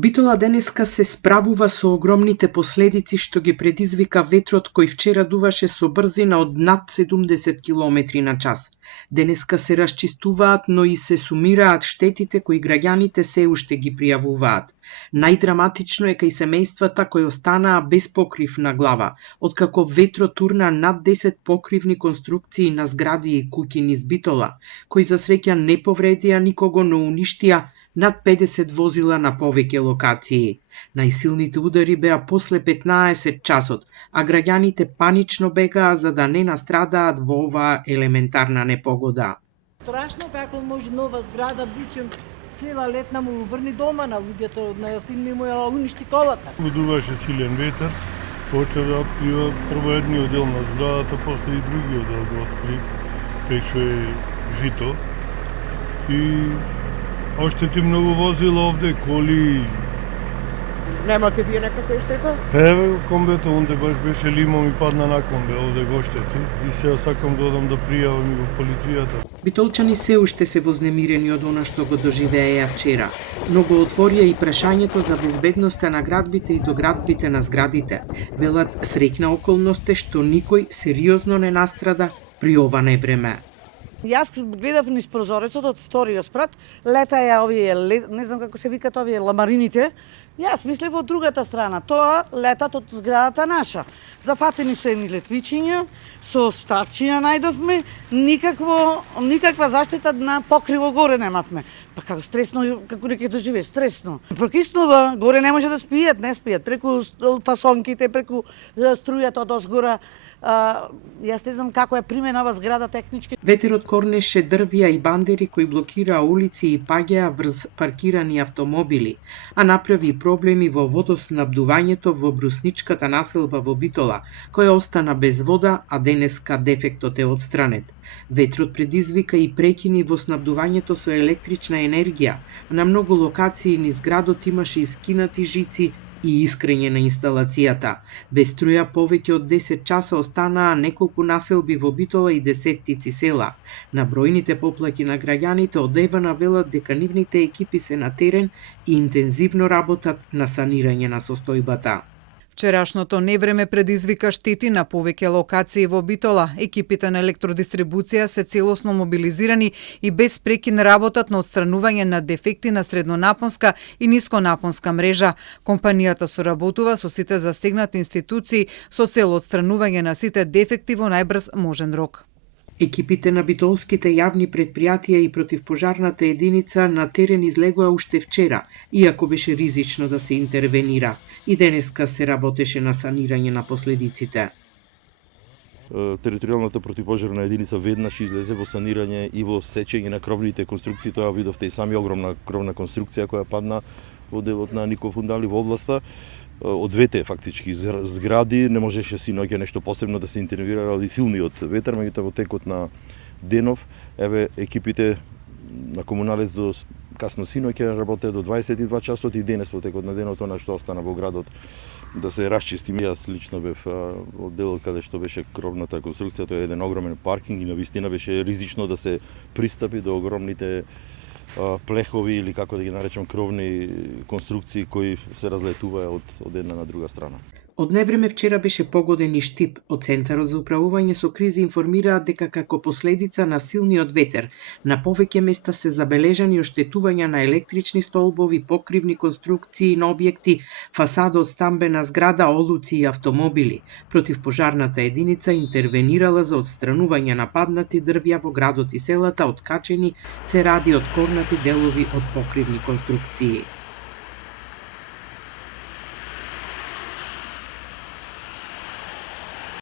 Битола денеска се справува со огромните последици што ги предизвика ветрот кој вчера дуваше со брзина од над 70 км на час. Денеска се расчистуваат, но и се сумираат штетите кои граѓаните се уште ги пријавуваат. Најдраматично е кај семејствата кои останаа без покрив на глава, откако ветрот турна над 10 покривни конструкции на згради и куќи низ Битола, кои за среќа не повредија никого, но уништија над 50 возила на повеќе локации. Најсилните удари беа после 15 часот, а граѓаните панично бегаа за да не настрадаат во оваа елементарна непогода. Страшно како може нова зграда бичем цела летна му врни дома на луѓето, на син ми му ја уништи колата. Дуваше силен ветер, почна да открива прво едниот дел на зградата, после и другиот дел го откри, кај што е жито. И оштети многу возила овде, коли. Немате вие некаква штета? Еве, комбето онде баш беше лимом и падна на комбе, овде го штети. И сега сакам да одам да пријавам и во полицијата. Битолчани се уште се вознемирени од она што го доживееа вчера, но го отворија и прашањето за безбедноста на градбите и доградбите на зградите. Велат среќна околност е што никој сериозно не настрада при ова невреме. Јас гледав низ прозорецот од вториот спрат, летаја овие, не знам како се викат овие ламарините. Јас мислев од другата страна, тоа летат од зградата наша. Зафатени се едни летвичиња, со ставчиња најдовме, никаква заштита на покриво горе немавме. Па како стресно, како ќе доживее, стресно. Прокиснува, горе не може да спијат, не спијат, преку фасонките, преку струјата од озгора. Јас не знам како е примена ова зграда технички. Ветерот корнеше дрвја и бандери кои блокираа улици и паѓаа врз паркирани автомобили, а направи проблеми во водоснабдувањето во брусничката населба во Битола, која остана без вода, а денеска дефектот е отстранет. Ветрот предизвика и прекини во снабдувањето со електрична енергија, а на многу локации низ градот имаше искинати жици и искрење на инсталацијата. Без струја повеќе од 10 часа останаа неколку населби во Битола и десеттици села. На бројните поплаки на граѓаните од Евана велат дека нивните екипи се на терен и интензивно работат на санирање на состојбата. Вчерашното невреме предизвика штети на повеќе локации во Битола. Екипите на електродистрибуција се целосно мобилизирани и без прекин работат на отстранување на дефекти на среднонапонска и нисконапонска мрежа. Компанијата соработува со сите застегнати институции со цел отстранување на сите дефекти во најбрз можен рок. Екипите на битолските јавни предпријатија и противпожарната единица на терен излегоа уште вчера, иако беше ризично да се интервенира. И денеска се работеше на санирање на последиците. Територијалната противпожарна единица веднаш излезе во санирање и во сечење на кровните конструкции. Тоа видовте и сами, огромна кровна конструкција која падна во делот на Нико Фундали во областа. Од двете фактички згради не можеше синоќа нешто посебно да се интервенира, ali силниот ветер, меѓутоа во текот на денов, еве екипите на комуналец до касно синоќа работеа до 22 часот и денес во текот на денот она што остана во градот да се расчисти. Јас лично бев од делот каде што беше кровната конструкција, тоа е еден огромен паркинг и навистина беше ризично да се пристапи до огромните плехови или како да ги наречам кровни конструкции кои се разлетуваа од една на друга страна. Од невреме вчера беше погоден и Штип. Од Центарот за управување со кризи информираат дека како последица на силниот ветер на повеќе места се забележани оштетувања на електрични столбови, покривни конструкции на објекти, фасада од стамбена зграда, олуци и автомобили. Противпожарната единица интервенирала за отстранување на паднати дрвја во градот и селата, откачени церади од корнати делови од покривни конструкции.